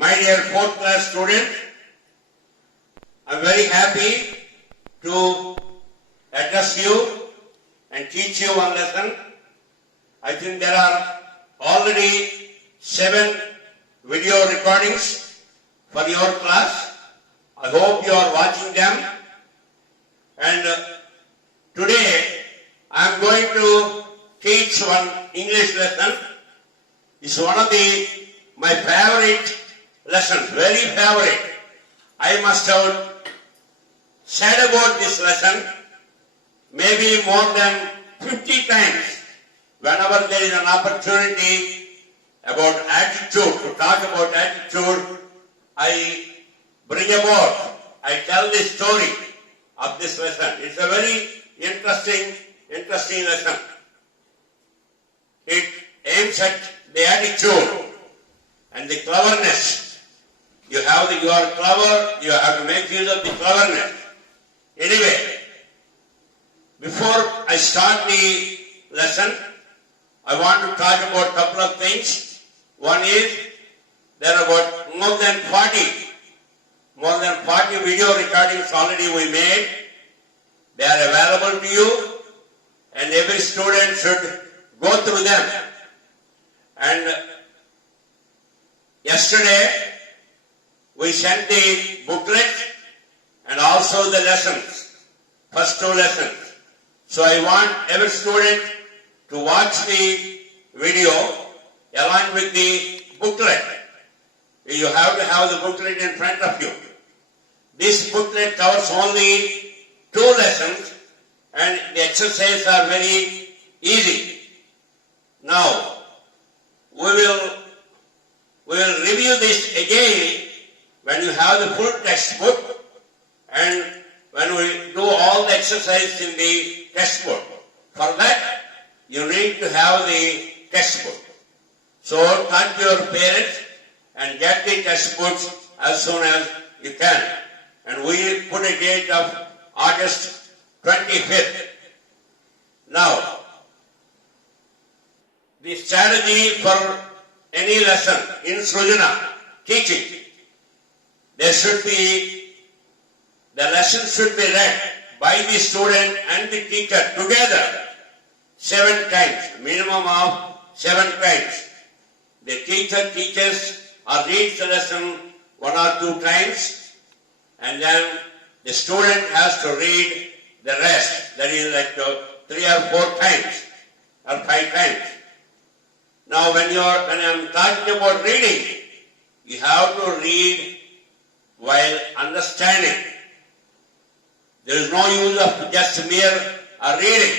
My dear 4th class students, I am very happy to address you and teach you one lesson. I think there are already 7 video recordings for your class. I hope you are watching them. And today I am going to teach one English lesson. It's one of my favorite lessons, very favorite. I must have said about this lesson maybe more than 50 times whenever there is an opportunity about attitude, to talk about attitude. I tell the story of this lesson. It's a very interesting lesson. It aims at the attitude and the cleverness. You are clever, you have to make use of the cleverness. Anyway, before I start the lesson, I want to talk about a couple of things. One is, there are about more than 40 video recordings already we made. They are available to you, and every student should go through them. And yesterday, we sent the booklet and also the lessons, first 2 lessons. So I want every student to watch the video along with the booklet. You have to have the booklet in front of you. This booklet covers only 2 lessons, and the exercises are very easy. Now, we will review this again when you have the full textbook and when we do all the exercises in the textbook. For that, you need to have the textbook. So talk to your parents and get the textbooks as soon as you can. And we put a date of August 25th. Now, the strategy for any lesson in Srujana, teaching, the lesson should be read by the student and the teacher together 7 times, minimum of 7 times. The teacher teaches or reads the lesson 1 or 2 times, and then the student has to read the rest, that is like 3 or 4 times or 5 times. Now when I am talking about reading, you have to read while understanding. There is no use of just mere reading.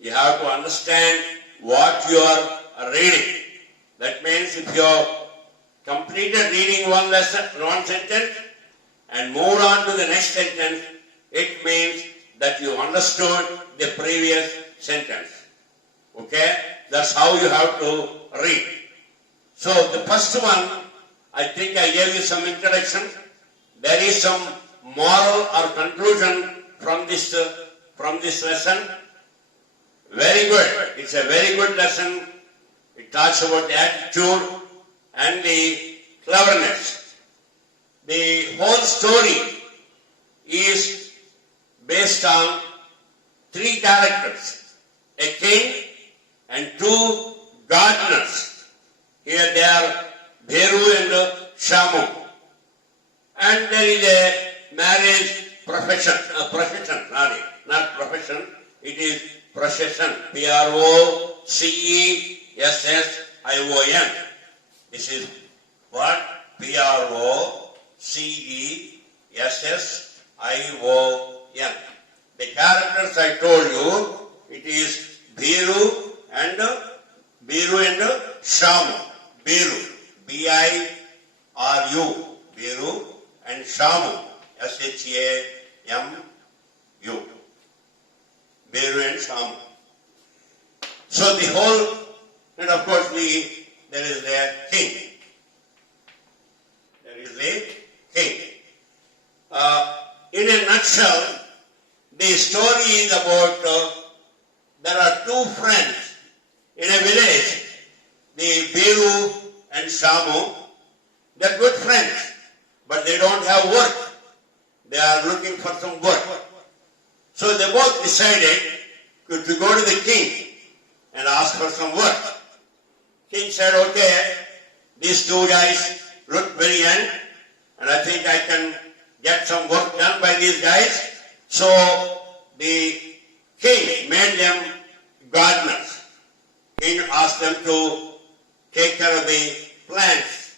You have to understand what you are reading. That means if you have completed reading one sentence and moved on to the next sentence, it means that you understood the previous sentence. Okay? That's how you have to read. So the first one, I think I gave you some introduction. There is some moral or conclusion from this lesson. Very good. It's a very good lesson. It talks about the attitude and the cleverness. The whole story is based on 3 characters: a king and 2 gardeners. Here they are Bheru and Shamu. And there is a marriage procession, not profession, it is procession, Procession. This is what? Procession. The characters I told you, it is Bheru and Shamu. Bheru, B-I-R-U, Bheru, and Shamu, S-H-A-M-U. Bheru and Shamu. So the whole, and of course there is the king. In a nutshell, the story is about there are 2 friends in a village, the Bheru and Shamu. They are good friends, but they don't have work. They are looking for some work. So they both decided to go to the king and ask for some work. King said, okay, these two guys look very young, and I think I can get some work done by these guys. So the king made them gardeners. King asked them to take care of the plants,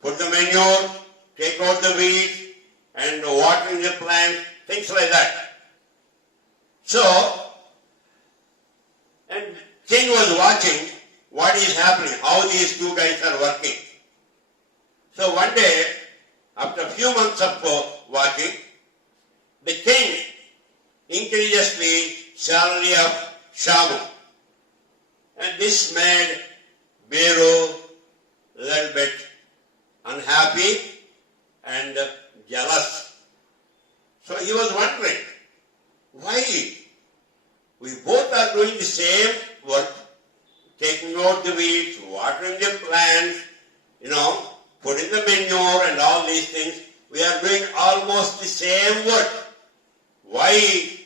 put the manure, take out the weeds, and watering the plants, things like that. So, and king was watching what is happening, how these two guys are working. So one day, after a few months of working, the king increases the salary of Shamu. And this made Beru a little bit unhappy and jealous. So he was wondering, why? We both are doing the same work, taking out the weeds, watering the plants, putting the manure and all these things. We are doing almost the same work. Why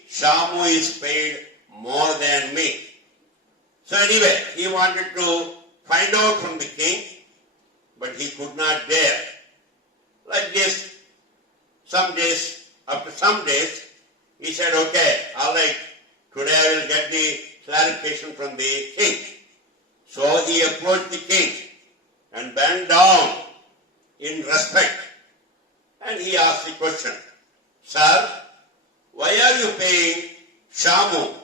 Shamu is paid more than me? So anyway, he wanted to find out from the king, but he could not dare. Like this, after some days, he said, okay, all right, today I will get the clarification from the king. So he approached the king and bent down in respect. And he asked the question, sir, why are you paying Shamu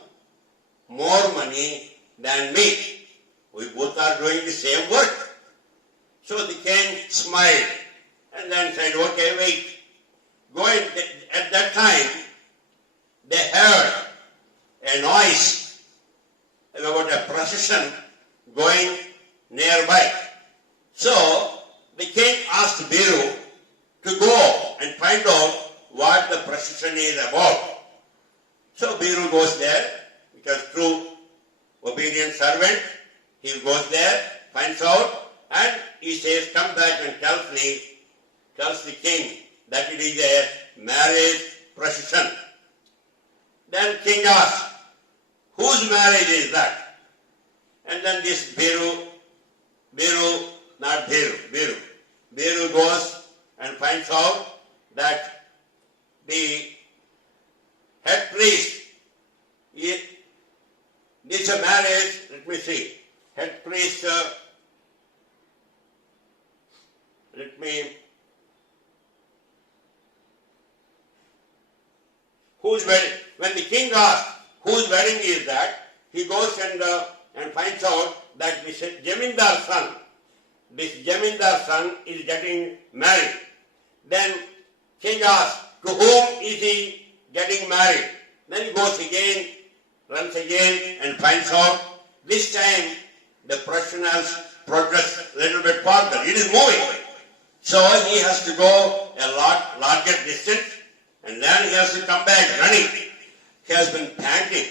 more money than me? We both are doing the same work. So the king smiled and then said, okay, wait. At that time, they heard a noise about a procession going nearby. So the king asked Beru to go and find out what the procession is about. So Beru goes there, because true obedient servant, he goes there, finds out, and he says, come back and tells the king that it is a marriage procession. Then king asks, whose marriage is that? And then this Beru goes and finds out that the head priest, this a marriage, let me see, head priest, whose wedding? When the king asks, whose wedding is that? He goes and finds out that this Jamindar son is getting married. Then king asks, to whom is he getting married? Then he goes again, runs again and finds out. This time the procession has progressed a little bit further. It is moving. So he has to go a larger distance, and then he has to come back running. He has been panting.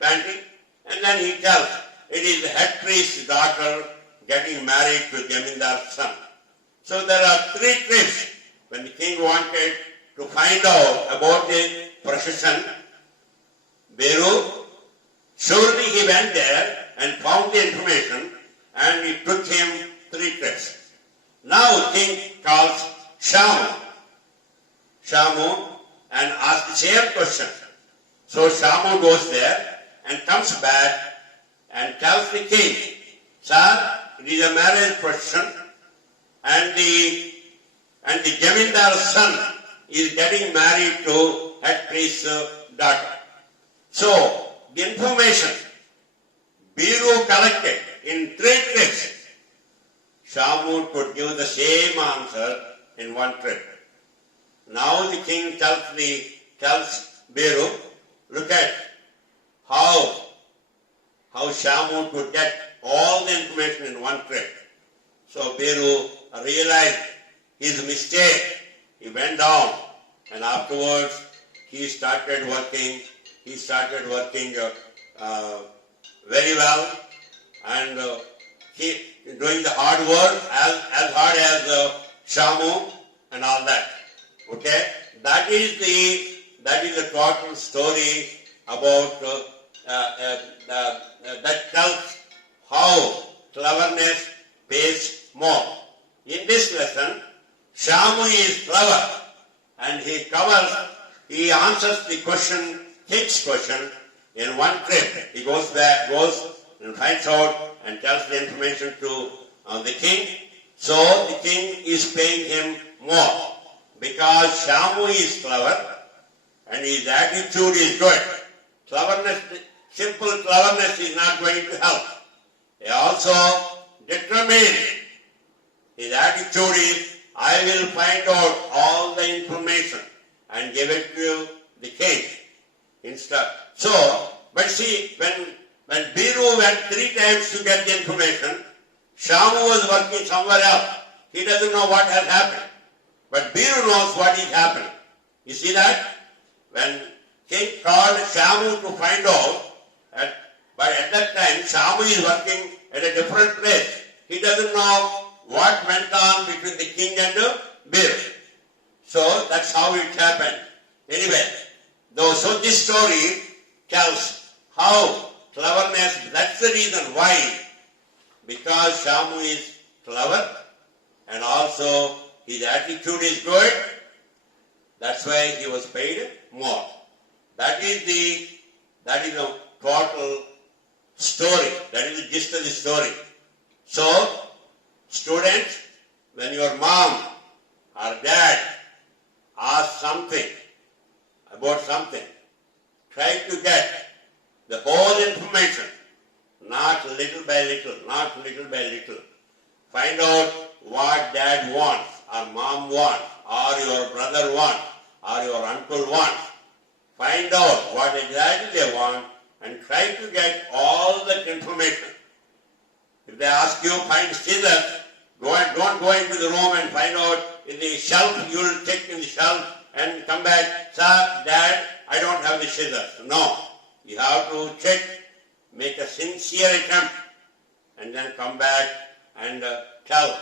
Panting. And then he tells, it is the head priest's daughter getting married to Jamindar's son. So there are 3 trips when the king wanted to find out about the procession. Beru, surely he went there and found the information, and it took him 3 trips. Now king calls Shamu and asks the same question. So Shamu goes there and comes back and tells the king, sir, it is a marriage procession, and the Jamindar's son is getting married to head priest's daughter. So the information Beru collected in 3 trips, Shamu could give the same answer in 1 trip. Now the king tells Beru, look at how Shamu could get all the information in 1 trip. So Beru realized his mistake. He went down, and afterwards he started working. Very well, and doing the hard work as hard as Shamu and all that. Okay, that is the total story about that tells how cleverness pays more. In this lesson, Shamu is clever and he answers the question, king's question, in one trip. He goes and finds out and tells the information to the king. So the king is paying him more because Shamu is clever and his attitude is good. Cleverness, simple cleverness is not going to help. He also determined. His attitude is, I will find out all the information and give it to the king. Instead. So, but see, when Biru went 3 times to get the information, Shamu was working somewhere else. He doesn't know what has happened. But Biru knows what is happening. You see that? When king called Shamu to find out, but at that time, Shamu is working at a different place. He doesn't know what went on between the king and Biru. So that's how it happened. Anyway, so this story tells how cleverness, that's the reason why. Because Shamu is clever and also his attitude is good, that's why he was paid more. That is the total story. That is the gist of the story. So, students, when your mom or dad asks something about something, try to get the whole information, not little by little, not little by little. Find out what dad wants, or mom wants, or your brother wants, or your uncle wants. Find out what exactly they want and try to get all that information. If they ask you find scissors, don't go into the room and find out in the shelf. You will check in the shelf and come back. Sir, Dad, I don't have the scissors. No. You have to check, make a sincere attempt, and then come back and tell,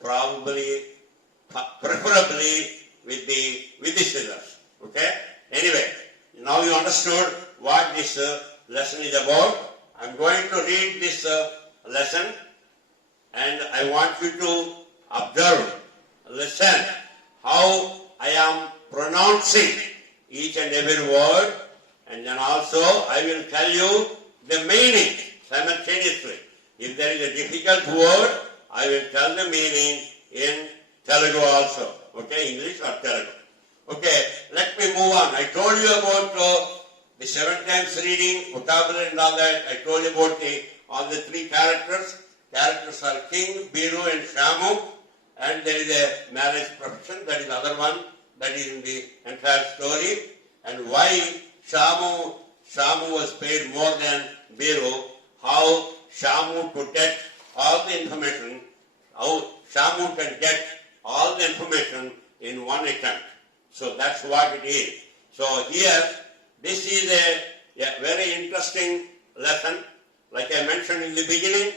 preferably with the scissors. Okay? Anyway, now you understood what this lesson is about. I'm going to read this lesson, and I want you to observe, listen, how I am pronouncing each and every word, and then also I will tell you the meaning simultaneously. If there is a difficult word, I will tell the meaning in Telugu also. Okay, English or Telugu. Okay, let me move on. I told you about the 7 times reading, vocabulary and all that. I told you about all the 3 characters. Characters are King, Biru and Shamu. And there is a marriage profession, that is the other one, that is in the entire story. And why Shamu was paid more than Biru, how Shamu could get all the information, how Shamu can get all the information in one attempt. So that's what it is. So here, this is a very interesting lesson. Like I mentioned in the beginning,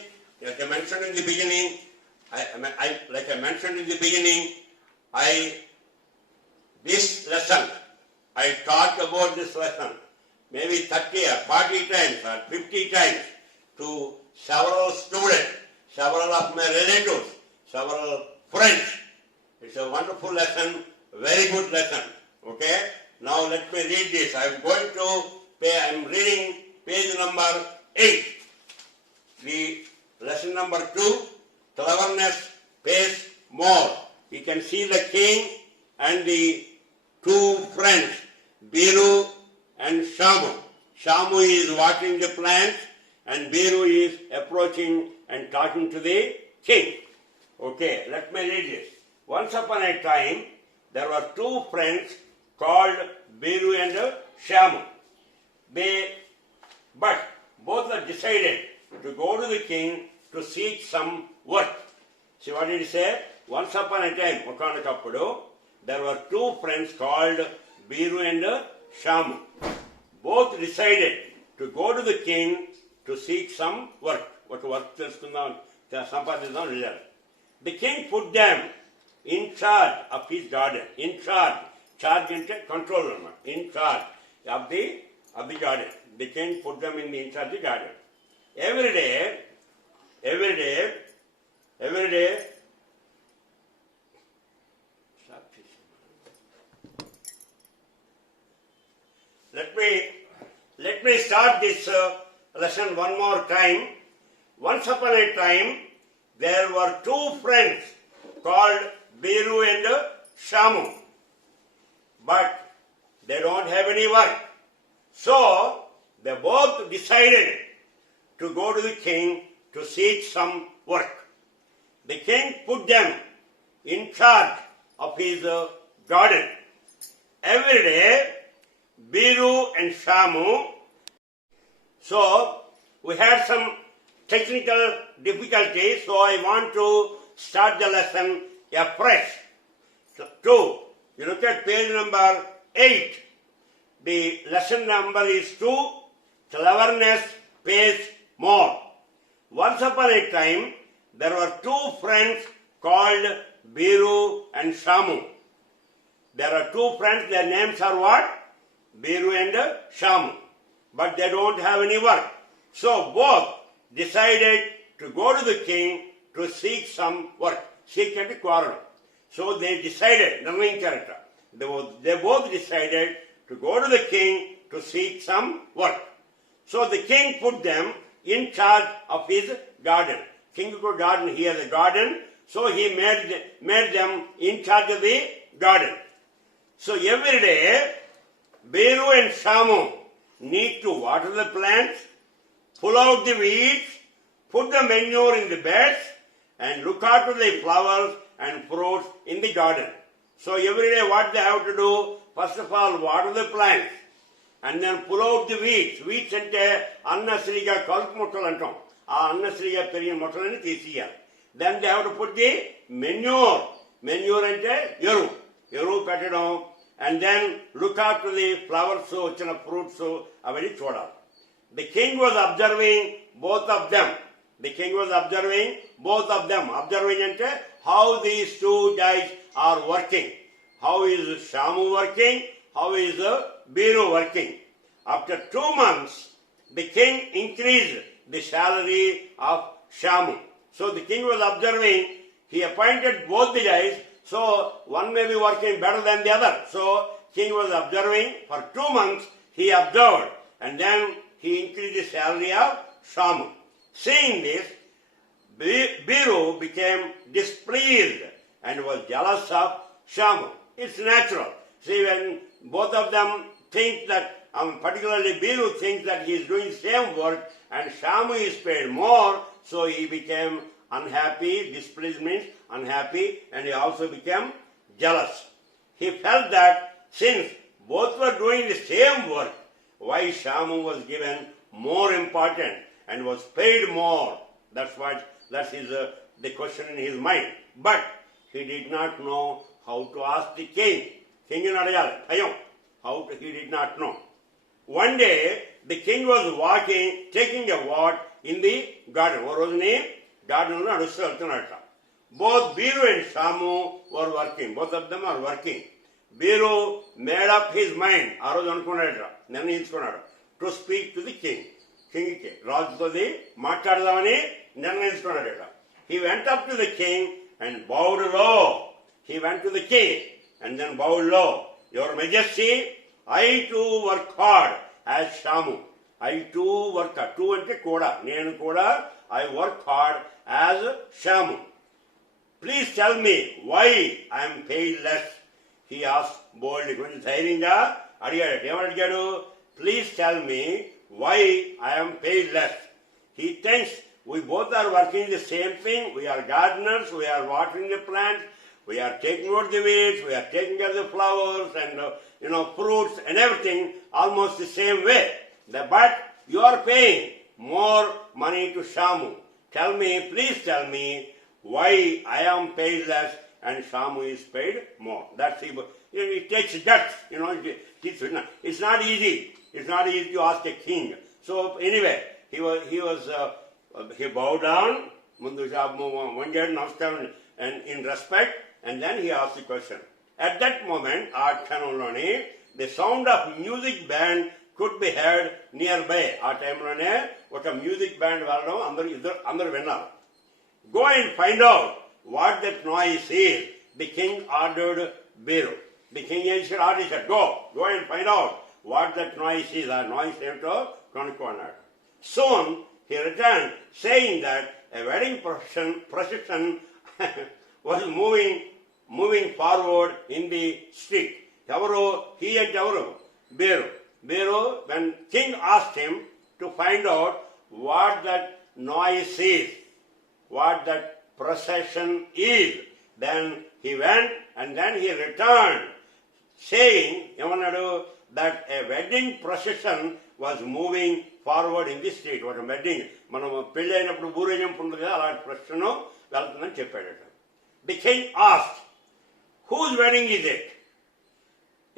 this lesson, I talked about this lesson maybe 30 or 40 times or 50 times to several students, several of my relatives, several friends. It's a wonderful lesson, very good lesson. Okay? Now let me read this. I'm reading page number 8. The lesson number 2, cleverness pays more. You can see the king and the 2 friends, Biru and Shamu. Shamu is watering the plants and Biru is approaching and talking to the king. Okay, let me read this. Once upon a time, there were 2 friends called Biru and Shamu. But both are decided to go to the king to seek some work. See what did he say? Once upon a time, there were 2 friends called Biru and Shamu. Both decided to go to the king to seek some work. What work తెలుసుకుందాం Sampadidam result. The king put them in charge of his garden. In charge. Charge into control. In charge of the garden. The king put them in charge of the garden. Every day, let me start this lesson one more time. Once upon a time, there were two friends called Biru and Shamu. But they don't have any work. So, they both decided to go to the king to seek some work. The king put them in charge of his garden. Every day, Biru and Shamu. So, we had some technical difficulties, so I want to start the lesson afresh. Two, you look at page number 8. The lesson number is 2, Cleverness pays more. Once upon a time, there were two friends called Biru and Shamu. There are two friends, their names are what? Biru and Shamu. But they don't have any work. So both decided to go to the king to seek some work. Seek and quarrel. So they decided, the main character, they both decided to go to the king to seek some work. So the king put them in charge of his garden. King got garden, he has a garden, so he made them in charge of the garden. So every day, Biru and Shamu need to water the plants, pull out the weeds, put the manure in the beds, and look after the flowers and fruits in the garden. So every day what they have to do? First of all, water the plants, and then pull out the weeds. Weeds ante annasriga kalp mokkalu antam. Aa annasriga perigina mokkalani teesiyali. Then they have to put the manure. Manure ante eruvu pettadam, and then look after the flowers, vachina fruits avanni chodali. The king was observing both of them. The king was observing both of them. Observing ante how these two guys are working. How is Shamu working? How is Biru working? After 2 months, the king increased the salary of Shamu. So the king was observing, he appointed both the guys, so one may be working better than the other. So king was observing, for 2 months he observed, and then he increased the salary of Shamu. Seeing this, Biru became displeased and was jealous of Shamu. It's natural. See, when both of them think that, particularly Biru thinks that he is doing the same work and Shamu is paid more, so he became unhappy. Displeased means unhappy, and he also became jealous. He felt that since both were doing the same work, why Shamu was given more important and was paid more? That's the question in his mind. But he did not know how to ask the king. King in Adayal, he did not know. One day, the king was walking, taking a walk in the garden. What was his name? Garden. Both Biru and Shamu were working. Both of them are working. Biru made up his mind, to speak to the king. He went up to the king and bowed low. He went to the king and then bowed low. Your Majesty, I too work hard as Shamu. I too work hard. Two ante koda. Nenu koda. I work hard as Shamu. Please tell me why I am paid less. He asked boldly. Please tell me why I am paid less. He thinks we both are working the same thing. We are gardeners. We are watering the plants. We are taking out the weeds. We are taking care of the flowers and fruits and everything almost the same way. But you are paying more money to Shamu. Please tell me why I am paid less and Shamu is paid more. That's it takes guts. It's not easy. It's not easy to ask a king. So anyway, he bowed down ముందు వంగాడు నమస్కారం and in respect, and then he asked the question. At that moment, ఆ క్షణంలోని the sound of music band could be heard nearby. ఆ టైంలోనే ఒక music band వెళ్ళడం అందరూ విన్నారు. Go and find out what that noise is. The king ordered Biru. The king said, go and find out what that noise is. ఆ noise ఏమిటో కనుక్కో అన్నాడు. Soon he returned saying that a wedding procession was moving forward in the street. Evaro, he and Evaro, Biru, when king asked him to find out what that noise is, what that procession is, then he went and then he returned saying, that a wedding procession was moving forward in the street. What a wedding. మనం పెళ్ళి అయినప్పుడు ఊరేగింపు ఉంటుంది కదా, అలాంటి ప్రశ్న వెళ్తుందని చెప్పాడట. The king asked, whose wedding is it?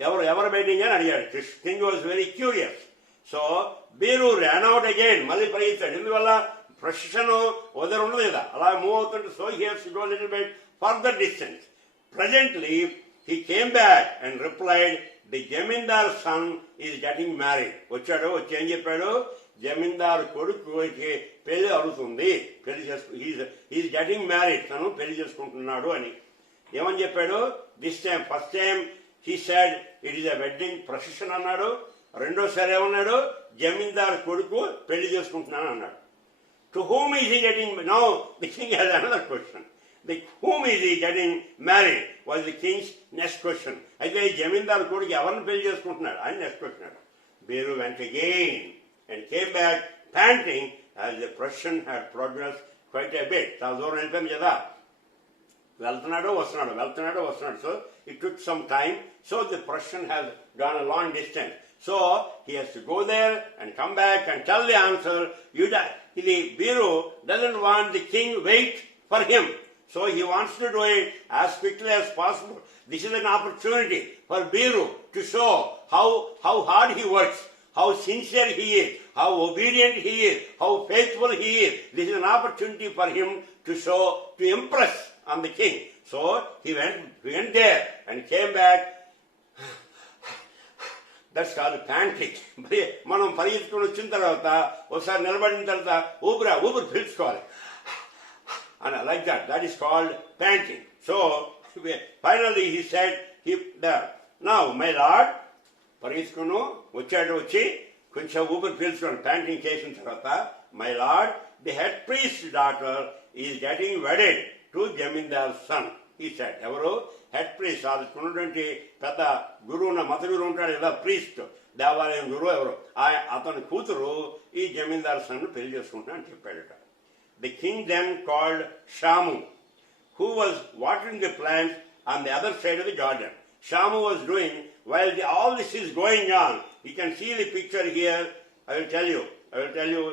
ఎవరి వెడ్డింగ్ అని అడిగాడు. king was very curious. So Biru ran out again. మళ్ళీ పరిగెత్తాడు. ఎందువల్ల ప్రొసెషన్ వదరు ఉండదు కదా, అలా మూవ్ అవుతుంటే. So he has to go a little bit further distance. Presently he came back and replied, the Jamindar's son is getting married. వచ్చాడు, వచ్చి ఏం చెప్పాడు, జమీందారు కొడుకుకి పెళ్లి అవుతుంది, he's getting married, తను పెళ్లి చేసుకుంటున్నాడు అని. ఏమని చెప్పాడు, this time first time he said it is a wedding procession అన్నాడు. రెండోసారి ఏమన్నాడు, జమీందారు కొడుకు పెళ్లి చేసుకుంటున్నాను అన్నాడు. To whom is he getting, now the king has another question. Whom is he getting married was the king's next question. అయితే జమీందారు కొడుకు ఎవరిని పెళ్లి చేసుకుంటున్నాడు అని next question. Biru went again and came back panting as the procession had progressed quite a bit. చాలా దూరం వెళ్ళిపోయింది కదా, వెళ్తున్నాడు వస్తున్నాడు. So it took some time. So the procession has gone a long distance. So he has to go there and come back and tell the answer. Biru doesn't want the king wait for him. So he wants to do it as quickly as possible. This is an opportunity for Biru to show how hard he works, how sincere he is, how obedient he is, how faithful he is. This is an opportunity for him to show, to impress on the king. So he went there and came back. That's called panting. మనం పరిగెత్తుకుని వచ్చిన తర్వాత ఒకసారి నిలబడిన తర్వాత ఊపిరి పీల్చుకోవాలి. And like that is called panting. So finally he said, now my lord, పరిగెత్తుకును వచ్చి కొంచెం ఊపిరి పీల్చుకోండి ప్యాంటింగ్ చేసిన తర్వాత, my lord, the head priest's daughter is getting wedded to Jamindar's son. He said, ఎవరు, హెడ్ ప్రీస్ట్, ఉన్నటువంటి పెద్ద గురువు, మత గురువు ఉంటాడు కదా, ప్రీస్ట్, దేవాలయం గురువు ఎవరు, అతని కూతురు ఈ జమీందార్ సన్ పెళ్లి చేసుకుంటున్నా అని చెప్పాడట. The king then called Shamu, who was watering the plants on the other side of the garden. Shamu was doing, while all this is going on, you can see the picture here. I will tell you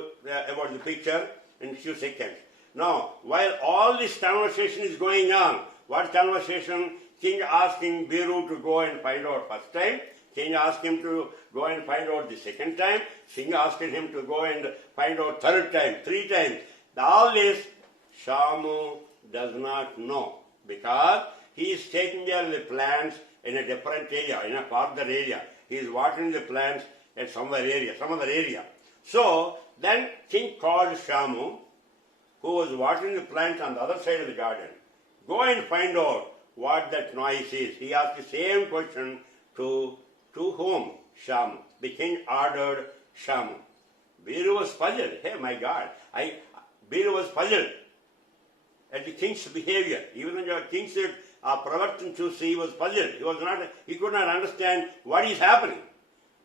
about the picture in a few seconds. Now, while all this conversation is going on, what conversation? King asking Biru to go and find out first time. King asked him to go and find out the second time. King asked him to go and find out third time, 3 times. All this Shamu does not know, because he is taking care of the plants in a different area, in a farther area. He is watering the plants at some other area. So then king called Shamu, who was watering the plants on the other side of the garden. Go and find out what that noise is. He asked the same question to whom? Shamu. The king ordered Shamu. Biru was puzzled. Hey, my God. Biru was puzzled at the king's behavior. Even when the king said, Pravartan Chusi, he was puzzled. He could not understand what is happening.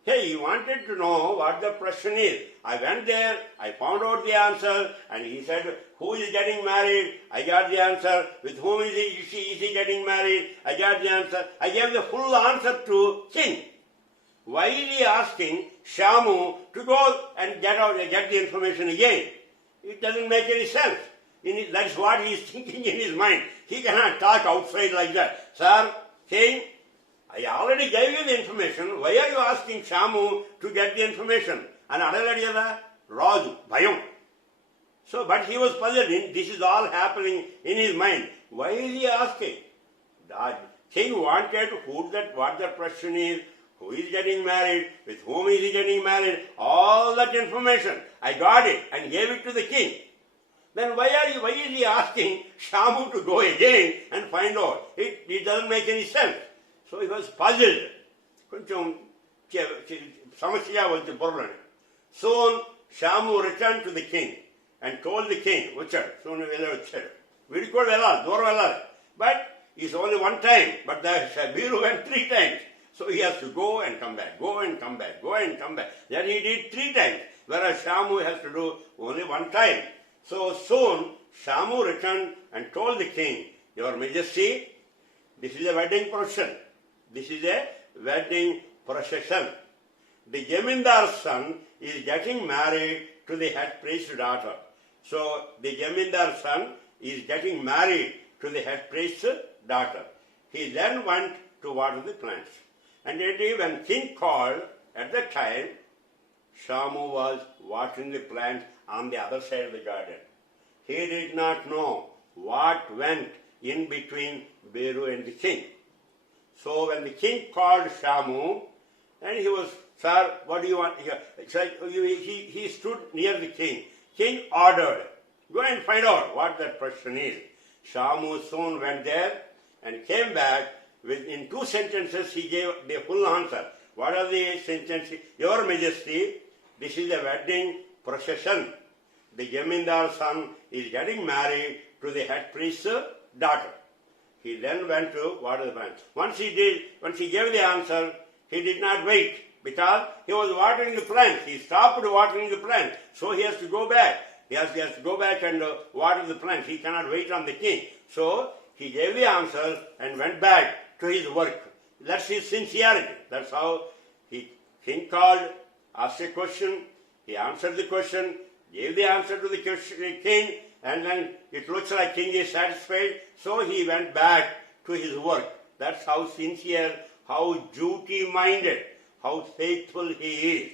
Hey, he wanted to know what the question is. I went there, I found out the answer, and he said, who is getting married? I got the answer. With whom is he getting married? I got the answer. I gave the full answer to king. Why is he asking Shamu to go and get the information again? It doesn't make any sense. That's what he is thinking in his mind. He cannot talk outside like that. Sir, king, I already gave you the information. Why are you asking Shamu to get the information? And adaladi kada, Raju, Bhayam. So, but he was puzzled. This is all happening in his mind. Why is he asking? The king wanted what the question is, who is getting married, with whom is he getting married, all that information. I got it and gave it to the king. Then why is he asking Shamu to go again and find out? It doesn't make any sense. So he was puzzled. Soon Shamu returned to the king and told the king, but it's only one time, but the Biru went 3 times. So he has to go and come back, go and come back, go and come back. Then he did 3 times, whereas Shamu has to do only 1 time. So soon Shamu returned and told the king, Your Majesty, this is a wedding procession. This is a wedding procession. The Jamindar's son is getting married to the head priest's daughter. So the Jamindar's son is getting married to the head priest's daughter. He then went to water the plants. And indeed, when king called, at that time, Shamu was watering the plants on the other side of the garden. He did not know what went in between Biru and the king. So when the king called Shamu, and he was, Sir, what do you want? He stood near the king. King ordered, go and find out what that question is. Shamu soon went there and came back in 2 sentences. He gave the full answer. What are the sentences? Your Majesty, this is a wedding procession. The Jamindar's son is getting married to the head priest's daughter. He then went to water the plants. Once he gave the answer, he did not wait because he was watering the plants. He stopped watering the plants, so he has to go back. He has to go back and water the plants. He cannot wait on the king. So he gave the answer and went back to his work. That's his sincerity. That's how king called, asked a question, he answered the question, gave the answer to the king, and then it looks like king is satisfied, so he went back to his work. That's how sincere, how duty-minded, how faithful he is.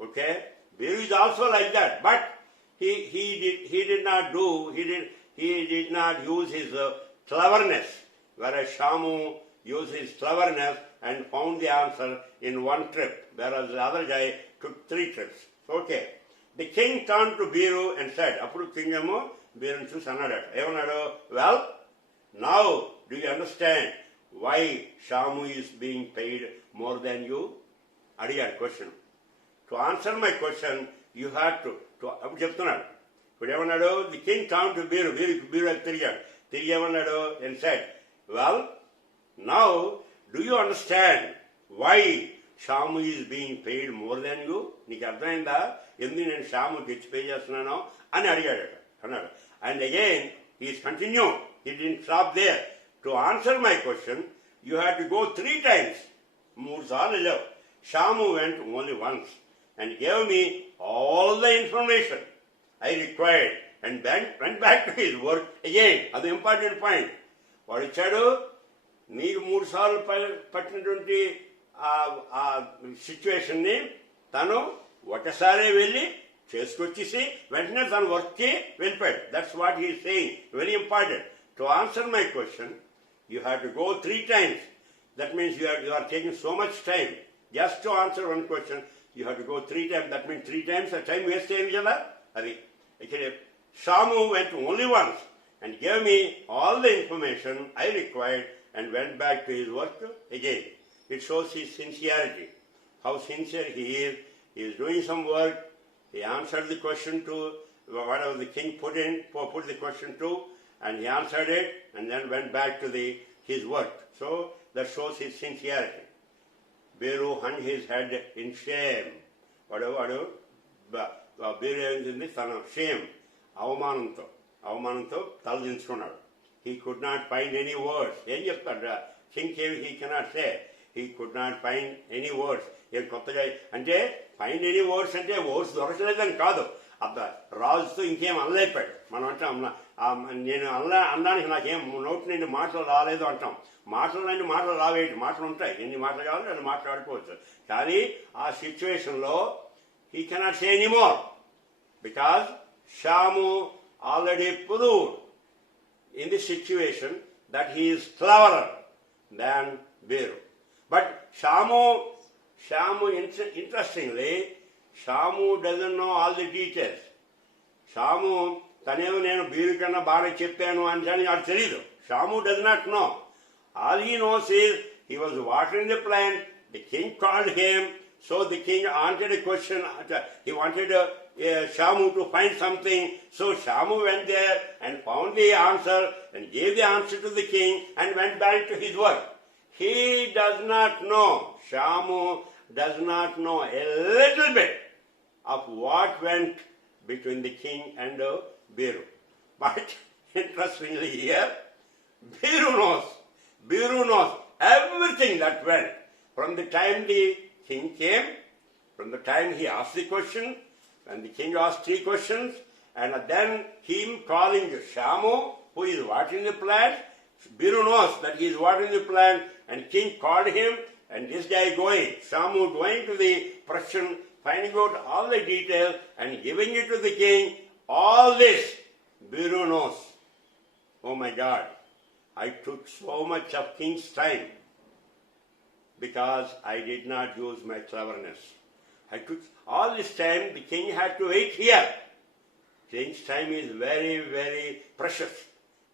Okay? Biru is also like that, but he did not use his cleverness, whereas Shamu used his cleverness and found the answer in 1 trip, whereas the other guy took 3 trips. Okay. The king turned to Biru and said, Appudu kingemu Birunu chusi annadu, well, now do you understand why Shamu is being paid more than you? Adigaru question. To answer my question, you had to చెప్తున్నాడు. ఇప్పుడు ఏమన్నాడు? The king turned to Biru తిరిగి ఏమన్నాడు and said, well, now do you understand why Shamu is being paid more than you? నీకు అర్థమైందా ఎందుకు నేను షాము తెచ్చి పే చేస్తున్నానో అని అన్నాడు. And again he is continued. He didn't stop there. To answer my question, you had to go 3 times. 3 సార్లు వెళ్ళావు. Shamu went only once and gave me all the information I required and then went back to his work again. అది important point. వాడు ఇచ్చాడు, నీకు 3 సార్లు పట్టినటువంటి ఆ సిచ్యువేషన్ని తను ఒకసారి వెళ్ళి చేసుకొచ్చేసి వెంటనే తన వర్క్కి వెళ్ళిపోయాడు. That's what he is saying. Very important. To answer my question, you have to go 3 times. That means you are taking so much time. Just to answer one question, you have to go 3 times. That means 3 times the time waste అయింది కదా అది. Actually, Shamu went only once and gave me all the information I required and went back to his work again. It shows his sincerity, how sincere he is. He is doing some work. He answered the question to whatever the king put the question to, and he answered it and then went back to his work. So that shows his sincerity. Biru hung his head in shame. Biru ఏంది తన shame, అవమానంతో తలదించుకున్నాడు. He could not find any words. ఏం చెప్తాడు? King he cannot say. He could not find any words. ఏం కొత్తగా అంటే find any words అంటే words దొరకలేదని కాదు. రాజుతో ఇంకేం అనలేపాడు. మనం అంటాం నేను అనడానికి నాకేం నోటి నుండి మాటలు రాలేదు అంటాం. మాటలు రావేటి, మాటలు ఉంటాయి. ఎన్ని మాటలు కావాలో అన్ని మాట్లాడుకోవచ్చు. కానీ ఆ సిచ్యువేషన్లో he cannot say anymore because Shamu already proved in this situation that he is cleverer than Biru. But Shamu, interestingly, Shamu doesn't know all the details. Shamu, tanevu nenu Biru kanna baga cheppanu ani adu telidu. Shamu does not know. All he knows is he was watering the plant, the king called him, so the king answered a question. He wanted Shamu to find something, so Shamu went there and found the answer and gave the answer to the king and went back to his work. He does not know, Shamu does not know a little bit of what went between the king and Biru. But interestingly here, Biru knows everything that went from the time the king came, from the time he asked the question, and the king asked 3 questions, and then him calling Shamu, who is watering the plant. Biru knows that he is watering the plant, and king called him, and this guy going, Shamu going to the Prussian, finding out all the details and giving it to the king. All this Biru knows. Oh my God, I took so much of king's time because I did not use my cleverness. I took all this time, the king had to wait here. King's time is very, very precious.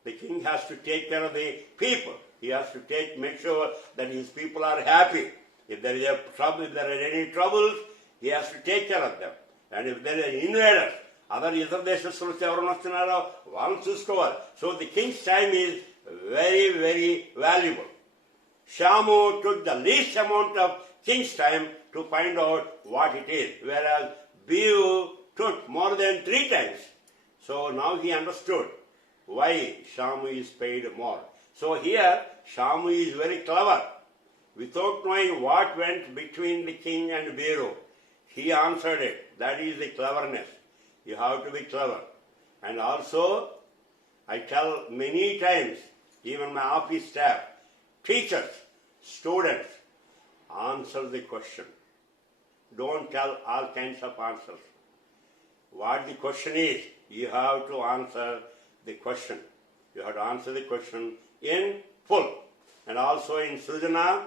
The king has to take care of the people. He has to make sure that his people are happy. If there is a trouble, if there are any troubles, he has to take care of them. And if there are invaders, other deshastu evaru vastunaro vallu chuskoవాలి. So the king's time is very, very valuable. Shamu took the least amount of king's time to find out what it is, whereas Biru took more than 3 times. So now he understood why Shamu is paid more. So here, Shamu is very clever. Without knowing what went between the king and Biru, he answered it. That is the cleverness. You have to be clever. And also, I tell many times, even my office staff, teachers, students, answer the question. Don't tell all kinds of answers. What the question is, you have to answer the question. You have to answer the question in full. And also in Srijana,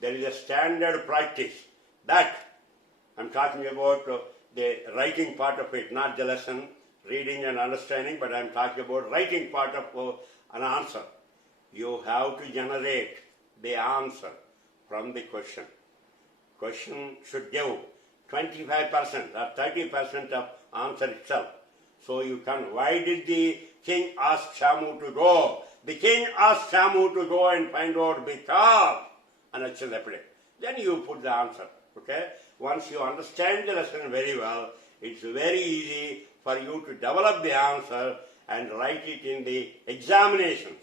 there is a standard practice. That, I'm talking about the writing part of it, not the lesson, reading and understanding, but I'm talking about writing part of an answer. You have to generate the answer from the question. Question should give 25% or 30% of answer itself. So you can, why did the king ask Shamu to go? The king asked Shamu to go and find out because, then you put the answer, okay? Once you understand the lesson very well, it's very easy for you to develop the answer and write it in the examinations.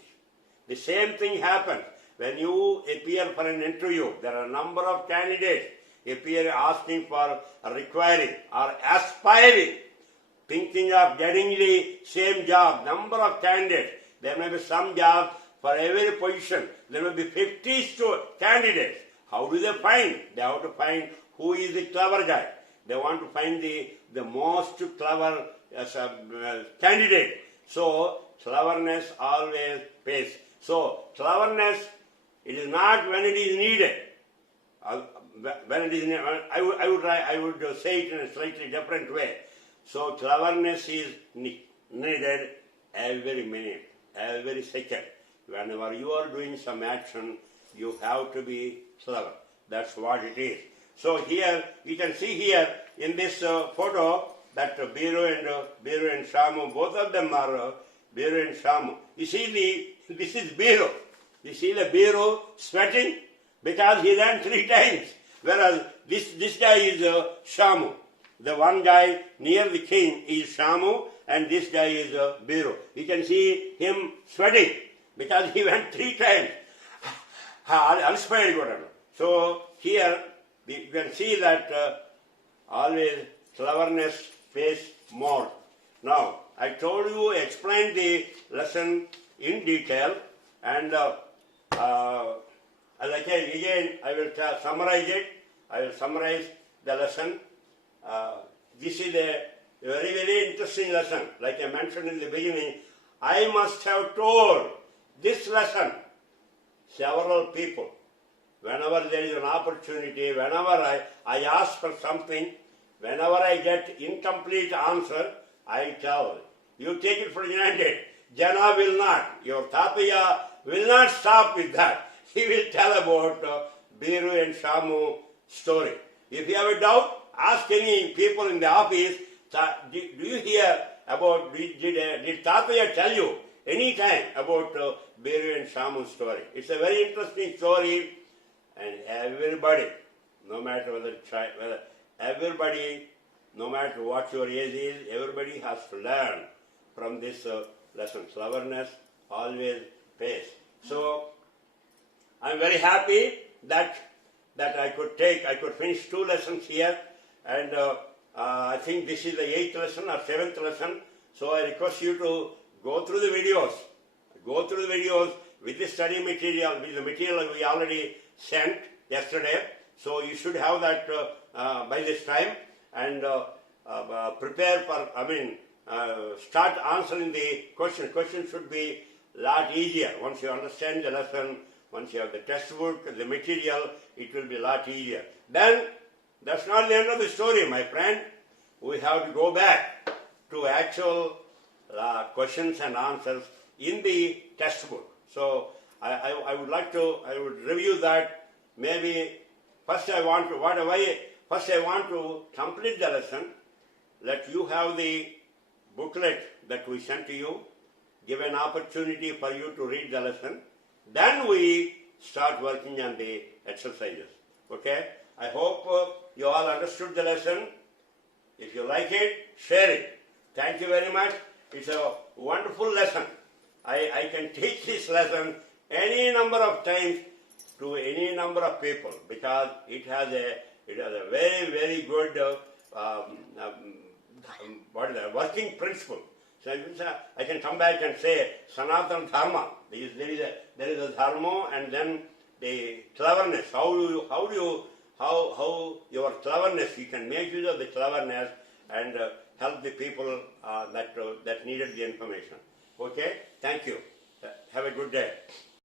The same thing happens when you appear for an interview. There are a number of candidates appear asking for, requiring or aspiring, thinking of getting the same job. Number of candidates. There may be some jobs for every position. There may be 50 candidates. How do they find? They have to find who is the clever guy. They want to find the most clever candidate. So, cleverness always pays. So, cleverness, it is not when it is needed. When it is needed, I would say it in a slightly different way. So, cleverness is needed every minute, every second. Whenever you are doing some action, you have to be clever. That's what it is. So here, you can see here in this photo that Biru and Shamu, both of them are Biru and Shamu. You see this is Biru. You see the Biru sweating because he ran 3 times. Whereas this guy is Shamu. The one guy near the king is Shamu and this guy is Biru. You can see him sweating because he went 3 times. So here you can see that always cleverness pays more. Now, I told you, explained the lesson in detail, and again I will summarize it. I will summarize the lesson. This is a A very, very interesting lesson. Like I mentioned in the beginning, I must have told this lesson several people. Whenever there is an opportunity, whenever I ask for something, whenever I get incomplete answer, I tell. You take it for granted. Jana will not. Your Tataya will not stop with that. He will tell about Biru and Shamu story. If you have a doubt, ask any people in the office, do you hear about, did Tataya tell you any time about Biru and Shamu story? It's a very interesting story, and everybody, no matter whether everybody, no matter what your age is, everybody has to learn from this lesson. Cleverness always pays. So I'm very happy that I could finish 2 lessons here, and I think this is the 8th lesson or 7th lesson. So I request you to go through the videos. Go through the videos with the study material, with the material we already sent yesterday. So you should have that by this time, and prepare for, start answering the question. Question should be a lot easier. Once you understand the lesson, once you have the textbook, the material, it will be a lot easier. Then, that's not the end of the story, my friend. We have to go back to actual questions and answers in the textbook. So, I would review that. Maybe first I want to complete the lesson. Let you have the booklet that we sent to you. Give an opportunity for you to read the lesson. Then we start working on the exercises. Okay? I hope you all understood the lesson. If you like it, share it. Thank you very much. It's a wonderful lesson. I can teach this lesson any number of times to any number of people, because it has a very, very good working principle. So I can come back and say Sanatana Dharma. There is a dharma, and then the cleverness. How your cleverness, you can make use of the cleverness and help the people that needed the information. Okay? Thank you. Have a good day.